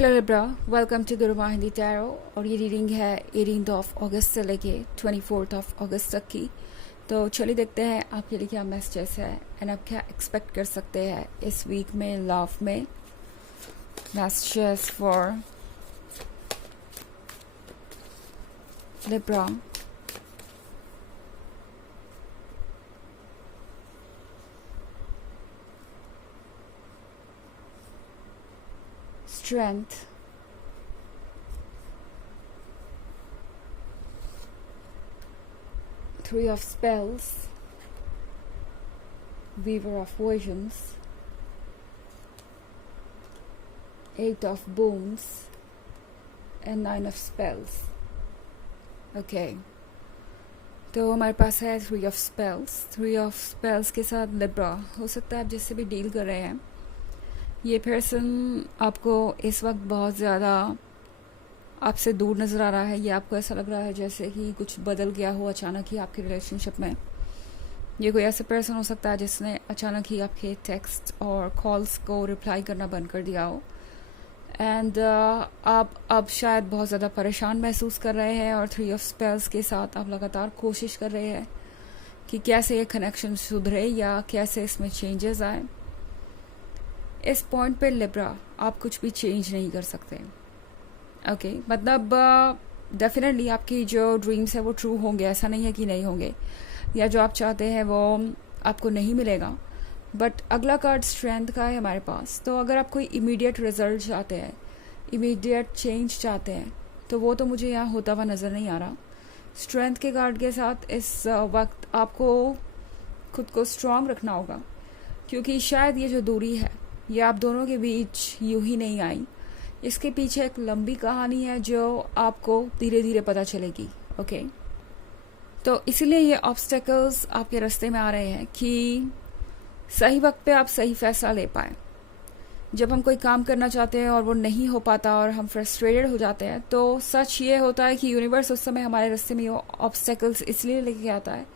Hello Libra, welcome to Guruma Hindi tarot. और ये reading है 18 अगस्त से लेके 24 अगस्त तक की। तो चलिए देखते हैं आपके लिए क्या मैसेजेस है एंड आप क्या एक्सपेक्ट कर सकते हैं इस वीक में लव में। Messages for Libra. Strength, Three of Spells, Weaver of Visions, Eight of Boons, and Nine of Spells. Okay. तो हमारे पास है थ्री ऑफ स्पेल्स के साथ लिब्रा। हो सकता है आप जिससे भी डील कर रहे हैं ये पर्सन आपको इस वक्त बहुत ज़्यादा आपसे दूर नज़र आ रहा है, या आपको ऐसा लग रहा है जैसे कि कुछ बदल गया हो अचानक ही आपके रिलेशनशिप में। ये कोई ऐसा पर्सन हो सकता है जिसने अचानक ही आपके टेक्स्ट और कॉल्स को रिप्लाई करना बंद कर दिया हो एंड आप अब शायद बहुत ज़्यादा परेशान महसूस कर रहे हैं। और थ्री ऑफ स्पेल्स के साथ आप लगातार कोशिश कर रहे हैं कि कैसे ये कनेक्शन सुधरे या कैसे इसमें चेंजेस आए। इस पॉइंट पे लिब्रा आप कुछ भी चेंज नहीं कर सकते। ओके, मतलब डेफिनेटली आपकी जो ड्रीम्स है वो ट्रू होंगे, ऐसा नहीं है कि नहीं होंगे, या जो आप चाहते हैं वो आपको नहीं मिलेगा। बट अगला कार्ड स्ट्रेंथ का है हमारे पास। तो अगर आप कोई इमीडिएट रिजल्ट चाहते हैं, इमीडिएट चेंज चाहते हैं, तो वो तो मुझे यहाँ होता हुआ नज़र नहीं आ रहा। स्ट्रेंथ के कार्ड के साथ इस वक्त आपको खुद को स्ट्रांग रखना होगा, क्योंकि शायद ये जो दूरी है ये आप दोनों के बीच यूं ही नहीं आई। इसके पीछे एक लंबी कहानी है जो आपको धीरे धीरे पता चलेगी। ओके, तो इसीलिए ये ऑब्स्टेकल्स आपके रास्ते में आ रहे हैं कि सही वक्त पे आप सही फैसला ले पाए। जब हम कोई काम करना चाहते हैं और वो नहीं हो पाता और हम फ्रस्ट्रेटेड हो जाते हैं, तो सच ये होता है कि यूनिवर्स उस समय हमारे रास्ते में वो ऑब्स्टेकल्स इसलिए लेके आता है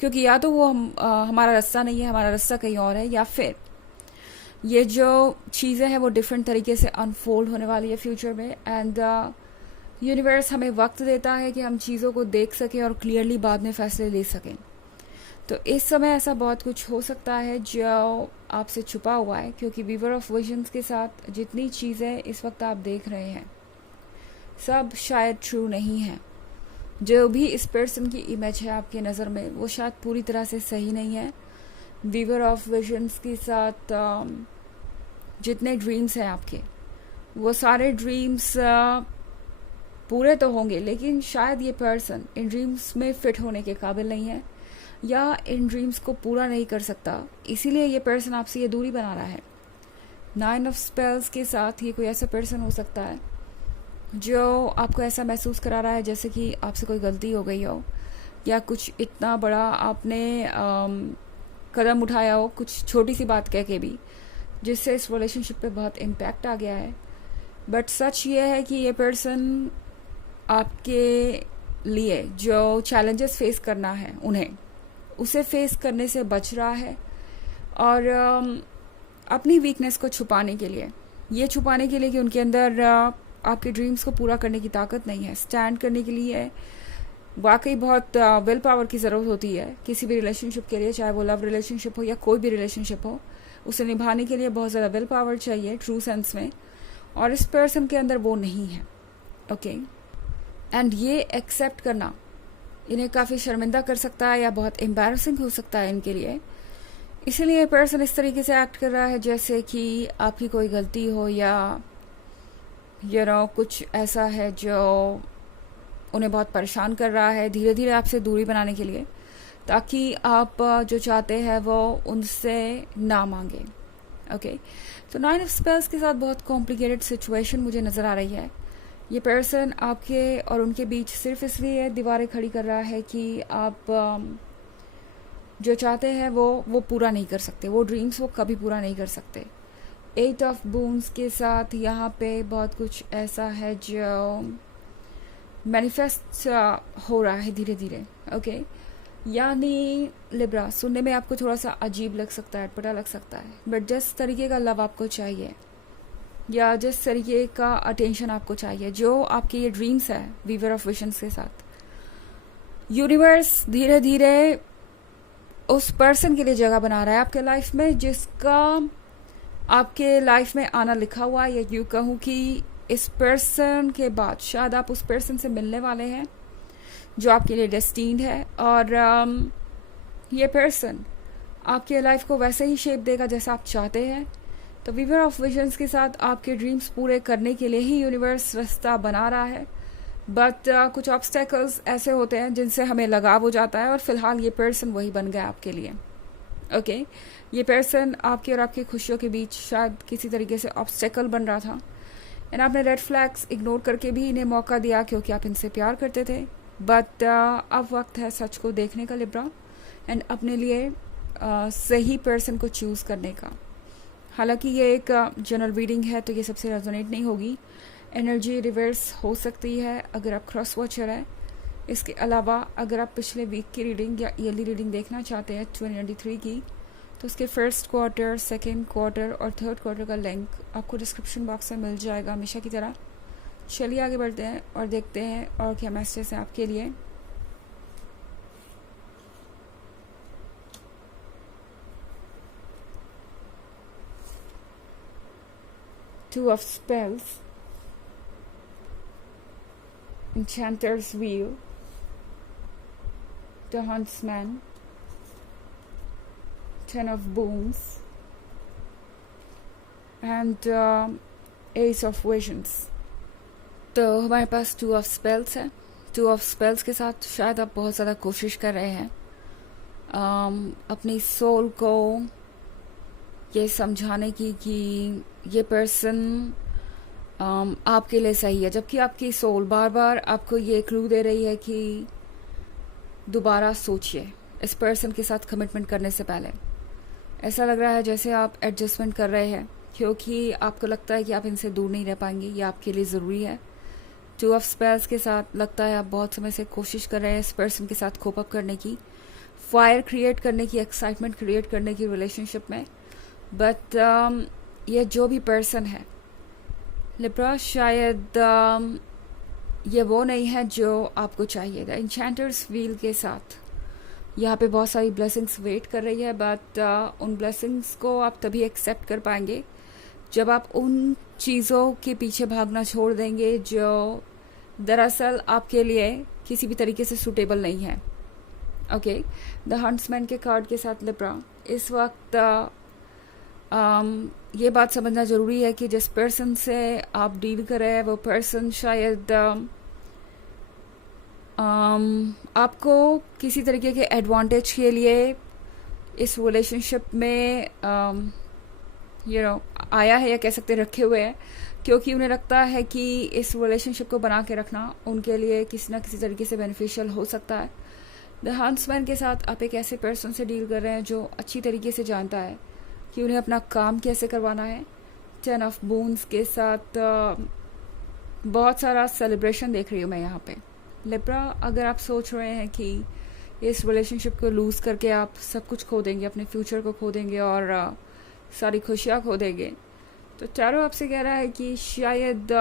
क्योंकि या तो वो हमारा रास्ता नहीं है, हमारा रास्ता कहीं और है, या फिर ये जो चीज़ें हैं वो डिफरेंट तरीके से अनफोल्ड होने वाली है फ्यूचर में। एंड यूनिवर्स हमें वक्त देता है कि हम चीज़ों को देख सकें और क्लियरली बाद में फैसले ले सकें। तो इस समय ऐसा बहुत कुछ हो सकता है जो आपसे छुपा हुआ है, क्योंकि वीवर ऑफ विजन्स के साथ जितनी चीज़ें इस वक्त आप देख रहे हैं सब शायद ट्रू नहीं है। जो भी इस पर्सन की इमेज है आपके नज़र में वो शायद पूरी तरह से सही नहीं है। वीवर ऑफ विजन्स के साथ जितने ड्रीम्स हैं आपके, वो सारे ड्रीम्स पूरे तो होंगे, लेकिन शायद ये पर्सन इन ड्रीम्स में फिट होने के काबिल नहीं है या इन ड्रीम्स को पूरा नहीं कर सकता, इसीलिए ये पर्सन आपसे ये दूरी बना रहा है। नाइन ऑफ स्पेल्स के साथ ये कोई ऐसा पर्सन हो सकता है जो आपको ऐसा महसूस करा रहा है जैसे कि आपसे कोई गलती हो गई हो, या कुछ इतना बड़ा आपने कदम उठाया हो कुछ छोटी सी बात कह के भी, जिससे इस रिलेशनशिप पे बहुत इम्पैक्ट आ गया है। बट सच ये है कि ये पर्सन आपके लिए जो चैलेंजेस फेस करना है उसे फेस करने से बच रहा है, और अपनी वीकनेस को छुपाने के लिए कि उनके अंदर आपके ड्रीम्स को पूरा करने की ताकत नहीं है। स्टैंड करने के लिए वाकई बहुत विल पावर की ज़रूरत होती है किसी भी रिलेशनशिप के लिए, चाहे वो लव रिलेशनशिप हो या कोई भी रिलेशनशिप हो। उसे निभाने के लिए बहुत ज़्यादा विल पावर चाहिए ट्रू सेंस में, और इस पर्सन के अंदर वो नहीं है। ओके, एंड ये एक्सेप्ट करना इन्हें काफ़ी शर्मिंदा कर सकता है या बहुत एम्बैरसिंग हो सकता है इनके लिए। इसीलिए ये पर्सन इस तरीके से एक्ट कर रहा है जैसे कि आपकी कोई गलती हो, या कुछ ऐसा है जो उन्हें बहुत परेशान कर रहा है, धीरे धीरे आपसे दूरी बनाने के लिए, ताकि आप जो चाहते हैं वो उनसे ना मांगे। ओके, तो नाइन ऑफ स्पेल्स के साथ बहुत कॉम्प्लिकेटेड सिचुएशन मुझे नज़र आ रही है। ये पर्सन आपके और उनके बीच सिर्फ इसलिए दीवारें खड़ी कर रहा है कि आप जो चाहते हैं वो पूरा नहीं कर सकते, वो ड्रीम्स वो कभी पूरा नहीं कर सकते। एट ऑफ बून्स के साथ यहाँ पे बहुत कुछ ऐसा है जो मैनिफेस्ट हो रहा है धीरे धीरे। ओके, यानी लिब्रा सुनने में आपको थोड़ा सा अजीब लग सकता है, अटपटा लग सकता है, बट जिस तरीके का लव आपको चाहिए या जिस तरीके का अटेंशन आपको चाहिए, जो आपके ये ड्रीम्स है वीवर ऑफ विजन्स के साथ, यूनिवर्स धीरे धीरे उस पर्सन के लिए जगह बना रहा है आपके लाइफ में जिसका आपके लाइफ में आना लिखा हुआ है। या यूँ कहूँ कि इस पर्सन के बाद शायद आप उस पर्सन से मिलने वाले हैं जो आपके लिए डेस्टीन्ड है, और ये पर्सन आपके लाइफ को वैसे ही शेप देगा जैसा आप चाहते हैं। तो वीवर ऑफ विजन्स के साथ आपके ड्रीम्स पूरे करने के लिए ही यूनिवर्स रास्ता बना रहा है, बट कुछ ऑब्स्टेकल्स ऐसे होते हैं जिनसे हमें लगाव हो जाता है, और फिलहाल ये पर्सन वही बन गया आपके लिए। ओके, ये पर्सन आपके और आपकी खुशियों के बीच शायद किसी तरीके से ऑब्स्टेकल बन रहा था, एंड आपने रेड फ्लैग्स इग्नोर करके भी इन्हें मौका दिया क्योंकि आप इनसे प्यार करते थे। बट अब वक्त है सच को देखने का लिब्रा, एंड अपने लिए सही पर्सन को चूज़ करने का। हालांकि ये एक जनरल रीडिंग है तो ये सबसे रेजोनेट नहीं होगी, एनर्जी रिवर्स हो सकती है अगर आप क्रॉस वॉचर है। इसके अलावा अगर आप पिछले वीक की रीडिंग या ईयरली रीडिंग देखना चाहते हैं 2023 की, तो उसके फर्स्ट क्वार्टर, सेकेंड क्वार्टर और थर्ड क्वार्टर का लिंक आपको डिस्क्रिप्शन बॉक्स में मिल जाएगा हमेशा की तरह। चलिए आगे बढ़ते हैं और देखते हैं और क्या मैसेज है आपके लिए। Two of Spells, Enchanter's Wheel, The Huntsman, Ten of Boons, and Ace of Visions। तो हमारे पास टू ऑफ स्पेल्स है। टू ऑफ स्पेल्स के साथ शायद आप बहुत ज़्यादा कोशिश कर रहे हैं अपनी सोल को ये समझाने की कि ये पर्सन आपके लिए सही है, जबकि आपकी सोल बार बार आपको ये क्लू दे रही है कि दोबारा सोचिए इस पर्सन के साथ कमिटमेंट करने से पहले। ऐसा लग रहा है जैसे आप एडजस्टमेंट कर रहे हैं क्योंकि आपको लगता है कि आप इनसे दूर नहीं रह पाएंगे, ये आपके लिए ज़रूरी है। टू ऑफ स्पेल्स के साथ लगता है आप बहुत समय से कोशिश कर रहे हैं इस पर्सन के साथ कोप अप करने की, फायर क्रिएट करने की, एक्साइटमेंट क्रिएट करने की रिलेशनशिप में। बट ये जो भी पर्सन है लिब्रा, शायद ये वो नहीं है जो आपको चाहिए। द एन्चेंटर्स व्हील के साथ यहाँ पे बहुत सारी ब्लेसिंग्स वेट कर रही है, बट उन ब्लेसिंग्स को आप तभी एक्सेप्ट कर पाएंगे जब आप उन चीज़ों के पीछे भागना छोड़ देंगे जो दरअसल आपके लिए किसी भी तरीके से सूटेबल नहीं है। ओके, द हंट्समैन के कार्ड के साथ लिब्रा, इस वक्त ये बात समझना ज़रूरी है कि जिस पर्सन से आप डील कर रहे हैं वो पर्सन शायद आपको किसी तरीके के एडवांटेज के लिए इस रिलेशनशिप में आया है, या कह सकते रखे हुए हैं, क्योंकि उन्हें लगता है कि इस रिलेशनशिप को बना के रखना उनके लिए किसी ना किसी तरीके से बेनिफिशियल हो सकता है। द हंट्समैन के साथ आप एक ऐसे पर्सन से डील कर रहे हैं जो अच्छी तरीके से जानता है कि उन्हें अपना काम कैसे करवाना है। टेन ऑफ बून्स के साथ बहुत सारा सेलिब्रेशन देख रही हूँ मैं यहाँ पे लिब्रा। अगर आप सोच रहे हैं कि इस रिलेशनशिप को लूज़ करके आप सब कुछ खो देंगे, अपने फ्यूचर को खो देंगे और सारी खुशियाँ खो देंगे, तो टैरो आपसे कह रहा है कि शायद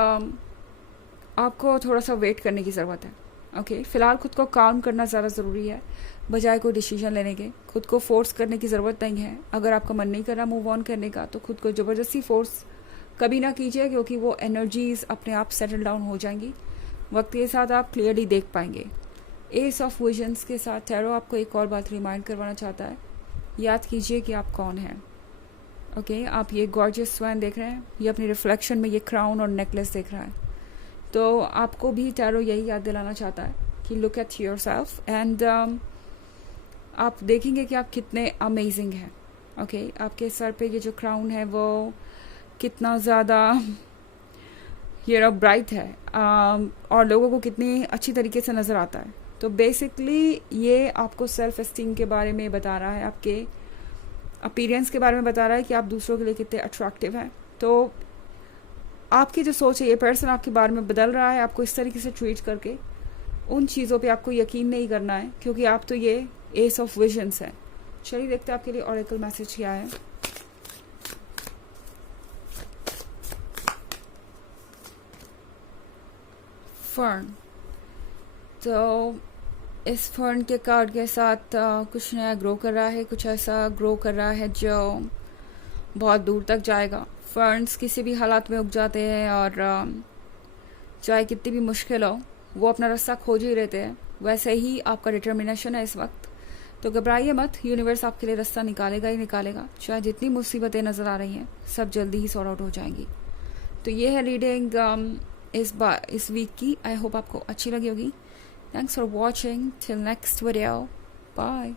आपको थोड़ा सा वेट करने की ज़रूरत है। ओके, फ़िलहाल खुद को काम करना ज़्यादा ज़रूरी है बजाय कोई डिसीजन लेने के। खुद को फोर्स करने की ज़रूरत नहीं है। अगर आपका मन नहीं कर रहा मूव ऑन करने का तो खुद को ज़बरदस्ती फोर्स कभी ना कीजिए, क्योंकि वो एनर्जीज अपने आप सेटल डाउन हो जाएंगी। वक्त के साथ आप क्लियरली देख पाएंगे। एस ऑफ विजन्स के साथ टैरो आपको एक और बात रिमाइंड करवाना चाहता है, याद कीजिए कि आप कौन हैं। ओके, आप ये गॉर्जियस स्वैन देख रहे हैं, ये अपनी रिफ्लेक्शन में ये क्राउन और नेकलेस देख रहा है, तो आपको भी टैरो यही याद दिलाना चाहता है कि look at your self and आप देखेंगे कि आप कितने अमेजिंग हैं। ओके, आपके सर पे ये जो क्राउन है वो कितना ज़्यादा ब्राइट है और लोगों को कितनी अच्छी तरीके से नज़र आता है। तो बेसिकली ये आपको सेल्फ एस्टीम के बारे में बता रहा है, आपके अपीयरेंस के बारे में बता रहा है कि आप दूसरों के लिए कितने अट्रैक्टिव हैं। तो आपकी जो सोच है, ये पर्सन आपके बारे में बदल रहा है आपको इस तरीके से ट्रीट करके। उन चीज़ों पे आपको यकीन नहीं करना है क्योंकि आप तो ये एस ऑफ विजन्स है। चलिए देखते हैं आपके लिए ऑरेकल मैसेज क्या है। फर्न। तो इस फर्न के कार्ड के साथ कुछ नया ग्रो कर रहा है, कुछ ऐसा ग्रो कर रहा है जो बहुत दूर तक जाएगा। फर्न्स किसी भी हालात में उग जाते हैं और चाहे कितनी भी मुश्किल हो वो अपना रास्ता खोज ही रहते हैं। वैसे ही आपका डिटर्मिनेशन है इस वक्त, तो घबराइए मत, यूनिवर्स आपके लिए रास्ता निकालेगा ही निकालेगा। चाहे जितनी मुसीबतें नज़र आ रही हैं सब जल्दी ही सॉर्ट आउट हो जाएंगी। तो ये है रीडिंग इस वीक की। आई होप आपको अच्छी लगी होगी। Thanks for watching, till next video, bye.